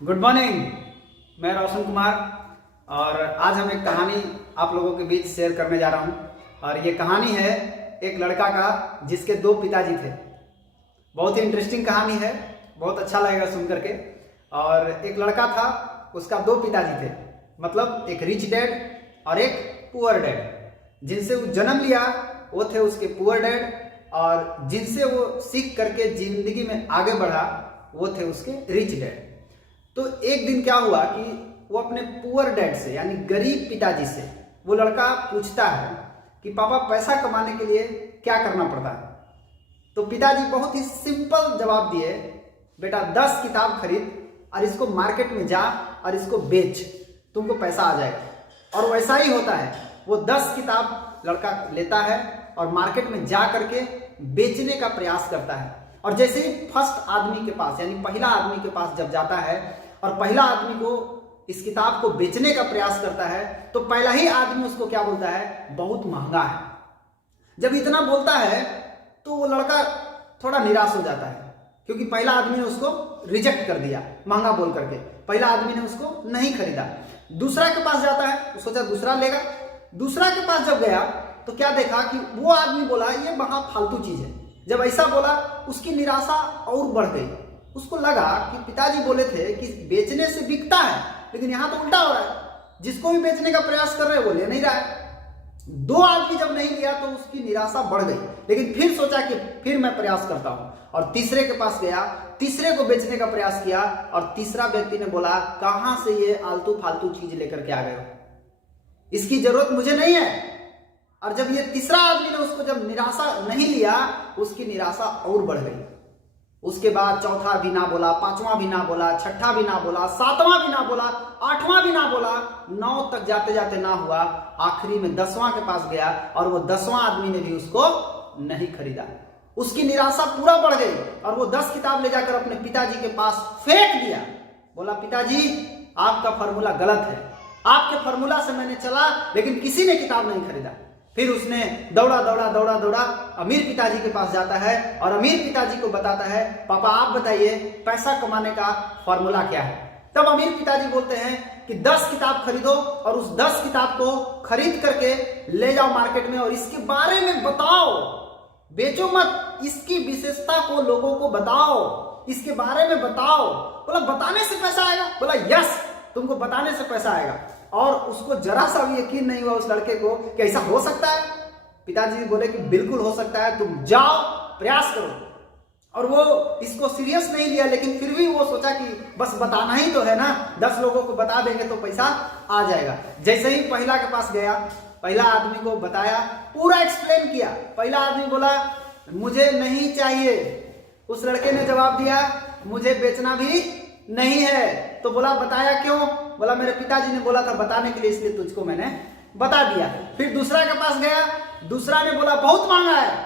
Good morning. मैं रोशन कुमार और आज हम एक कहानी आप लोगों के बीच शेयर करने जा रहा हूं। और ये कहानी है एक लड़का का जिसके दो पिताजी थे। बहुत ही इंटरेस्टिंग कहानी है, बहुत अच्छा लगेगा सुन करके। और एक लड़का था, उसका दो पिताजी थे, मतलब एक रिच डैड और एक पुअर डैड। जिनसे वो जन्म लिया वो थे उसके पुअर डैड, और जिनसे वो सीख करके जिंदगी में आगे बढ़ा वो थे उसके रिच डैड। तो एक दिन क्या हुआ कि वो अपने पुअर डैड से यानी गरीब पिताजी से वो लड़का पूछता है कि पापा पैसा कमाने के लिए क्या करना पड़ता है। तो पिताजी बहुत ही सिंपल जवाब दिए, बेटा 10 किताब खरीद और इसको मार्केट में जा और इसको बेच, तुमको पैसा आ जाएगा। और वैसा ही होता है, वो 10 किताब लड़का लेता है और मार्केट में जा करके बेचने का प्रयास करता है। और जैसे ही फर्स्ट आदमी के पास यानी पहला आदमी के पास जब जाता है और पहला आदमी को इस किताब को बेचने का प्रयास करता है, तो पहला ही आदमी उसको क्या बोलता है, बहुत महंगा है। जब इतना बोलता है तो वो लड़का थोड़ा निराश हो जाता है, क्योंकि पहला आदमी ने उसको रिजेक्ट कर दिया महंगा बोल करके। पहला आदमी ने उसको नहीं खरीदा। दूसरा के पास जाता है, वो सोचा दूसरा लेगा। दूसरा के पास जब गया तो क्या देखा कि वो आदमी बोला ये महा फालतू चीज है। जब ऐसा बोला उसकी निराशा और बढ़ गई। उसको लगा कि पिताजी बोले थे कि बेचने से बिकता है, लेकिन यहां तो उल्टा हो रहा है, जिसको भी बेचने का प्रयास कर रहे हैं वो ले नहीं रहा है। दो आदमी जब नहीं लिया तो उसकी निराशा बढ़ गई, लेकिन फिर सोचा कि फिर मैं प्रयास करता हूं और तीसरे के पास गया, तीसरे को बेचने का प्रयास किया और तीसरा व्यक्ति ने बोला कहां से ये आलतू फालतू चीज लेकर के आ गए हो, इसकी जरूरत मुझे नहीं है। और जब ये तीसरा आदमी ने उसको जब निराशा नहीं लिया, उसकी निराशा और बढ़ गई। उसके बाद चौथा भी ना बोला, पांचवां भी ना बोला, छठा भी ना बोला, सातवां भी ना बोला, आठवां भी ना बोला, 9 तक जाते जाते ना हुआ। आखिरी में 10वां के पास गया और वो 10वां आदमी ने भी उसको नहीं खरीदा। उसकी निराशा पूरा बढ़ गई और वो 10 किताब ले जाकर अपने पिताजी के पास फेंक दिया। बोला पिताजी आपका फॉर्मूला गलत है, आपके फॉर्मूला से मैंने चला लेकिन किसी ने किताब नहीं खरीदा। फिर उसने दौड़ा दौड़ा दौड़ा दौड़ा अमीर पिताजी के पास जाता है और अमीर पिताजी को बताता है पापा आप बताइए पैसा कमाने का फॉर्मूला क्या है। तब अमीर पिताजी बोलते हैं कि 10 किताब खरीदो और उस 10 किताब को खरीद करके ले जाओ मार्केट में और इसके बारे में बताओ, बेचो मत, इसकी विशेषता को लोगों को बताओ, इसके बारे में बताओ। बोला बताने से पैसा आएगा? बोला यस, तुमको बताने से पैसा आएगा। और उसको जरा सा भी यकीन नहीं हुआ उस लड़के को कि ऐसा हो सकता है। पिताजी बोले कि बिल्कुल हो सकता है, तुम जाओ प्रयास करो। और वो इसको सीरियस नहीं लिया, लेकिन फिर भी वो सोचा कि बस बताना ही तो है ना, 10 लोगों को बता देंगे तो पैसा आ जाएगा। जैसे ही पहला के पास गया, पहला आदमी को बताया, पूरा एक्सप्लेन किया। पहला आदमी बोला मुझे नहीं चाहिए। उस लड़के ने जवाब दिया मुझे बेचना भी नहीं है। तो बोला बताया क्यों? बोला मेरे पिताजी ने बोला था बताने के लिए, इसलिए तुझको मैंने बता दिया। फिर दूसरा के पास गया, दूसरा ने बोला बहुत महंगा है।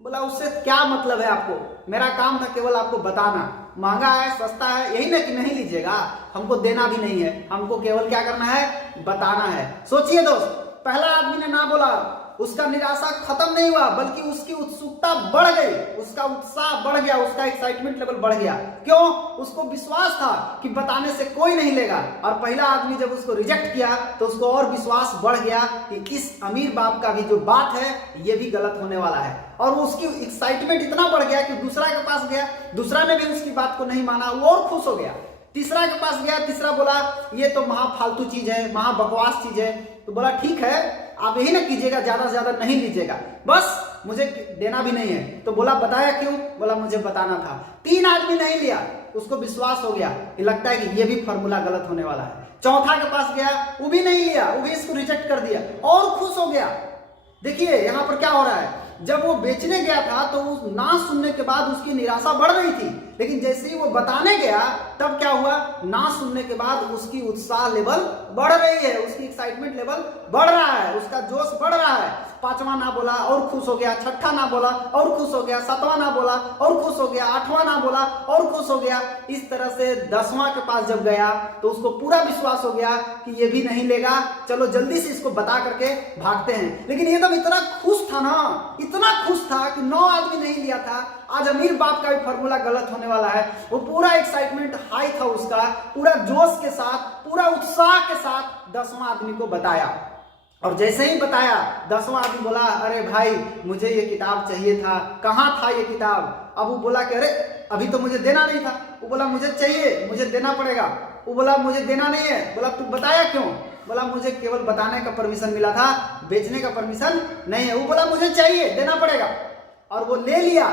बोला उससे क्या मतलब है आपको, मेरा काम था केवल आपको बताना, महंगा है सस्ता है यही ना कि नहीं लीजिएगा, हमको देना भी नहीं है, हमको केवल क्या करना है, बताना है। सोचिए दोस्त, पहला आदमी ने ना बोला, उसका निराशा खत्म नहीं हुआ बल्कि उसकी उत्सुकता बढ़ गई, उसका उत्साह बढ़ गया, उसका एक्साइटमेंट लेवल बढ़ गया। क्यों? उसको विश्वास था कि बताने से कोई नहीं लेगा। और पहला आदमी जब उसको रिजेक्ट किया तो उसको और विश्वास बढ़ गया कि इस अमीर बाप का भी जो बात है ये भी गलत होने वाला है। और वो उसकी एक्साइटमेंट इतना बढ़ गया कि दूसरा के पास गया, दूसरा ने भी उसकी बात को नहीं माना, वो और खुश हो गया। तीसरा के पास गया, तीसरा बोला ये तो महा फालतू चीज है, महा बकवास चीज है। तो बोला ठीक है आप यही ना कीजिएगा, ज्यादा से ज्यादा नहीं लीजिएगा, बस मुझे देना भी नहीं है। तो बोला बताया क्यों? बोला मुझे बताना था। 3 आदमी नहीं लिया, उसको विश्वास हो गया कि लगता है कि ये भी फॉर्मूला गलत होने वाला है। चौथा के पास गया, वो भी नहीं लिया, वो भी इसको रिजेक्ट कर दिया और खुश हो गया। देखिए यहां पर क्या हो रहा है, जब वो बेचने गया था तो उस ना सुनने के बाद उसकी निराशा बढ़ रही थी, लेकिन जैसे ही वो बताने गया तब क्या हुआ, ना सुनने के बाद उसकी उत्साह लेवल बढ़ रही है, उसकी एक्साइटमेंट लेवल बढ़ रहा है, उसका जोश बढ़ रहा है। 5वां ना बोला और खुश हो गया, 6ठा ना बोला और खुश हो गया, 7वां ना बोला और खुश हो गया, 8वां ना बोला और खुश हो गया। इस तरह से 10वां के पास जब गया तो उसको पूरा विश्वास हो गया कि ये भी नहीं लेगा, चलो जल्दी से इसको बता करके भागते हैं। लेकिन एकदम इतना खुश था ना, इतना खुश था कि 9 आदमी नहीं लिया था, आज अमीर बाप का भी फॉर्मूला गलत होने वाला है। वो पूरा एक्साइटमेंट हाई था उसका, पूरा जोश के साथ, पूरा उत्साह के साथ 10वां आदमी को बताया। और जैसे ही बताया 10वां आदमी बोला, अरे भाई मुझे ये किताब चाहिए था, कहाँ था ये किताब? अब वो बोला कि अरे अभी तो मुझे देना नहीं था। वो बोला मुझे चाहिए, मुझे देना पड़ेगा। वो बोला मुझे देना नहीं है। बोला तू बताया क्यों? बोला मुझे केवल बताने का परमिशन मिला था, बेचने का परमिशन नहीं है। वो बोला मुझे चाहिए, देना पड़ेगा। और वो ले लिया,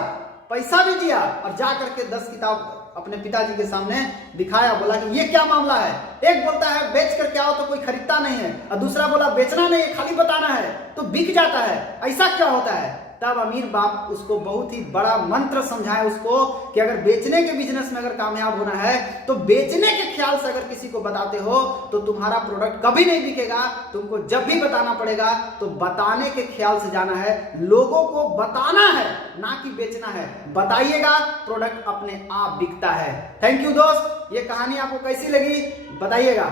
पैसा भी दिया और जा करके 10 किताब अपने पिताजी के सामने दिखाया। बोला कि ये क्या मामला है? एक बोलता है बेच कर क्या हो तो कोई खरीदता नहीं है, और दूसरा बोला बेचना नहीं है, खाली बताना है तो बिक जाता है, ऐसा क्या होता है? तब अमीर बाप उसको बहुत ही बड़ा मंत्र समझाए उसको कि अगर बेचने के बिजनेस में अगर कामयाब होना है तो बेचने के ख्याल से अगर किसी को बताते हो तो तुम्हारा प्रोडक्ट कभी नहीं बिकेगा। तुमको जब भी बताना पड़ेगा तो बताने के ख्याल से जाना है, लोगों को बताना है, ना कि बेचना है। बताइएगा, प्रोडक्ट अपने आप बिकता है। थैंक यू दोस्त, ये कहानी आपको कैसी लगी बताइएगा।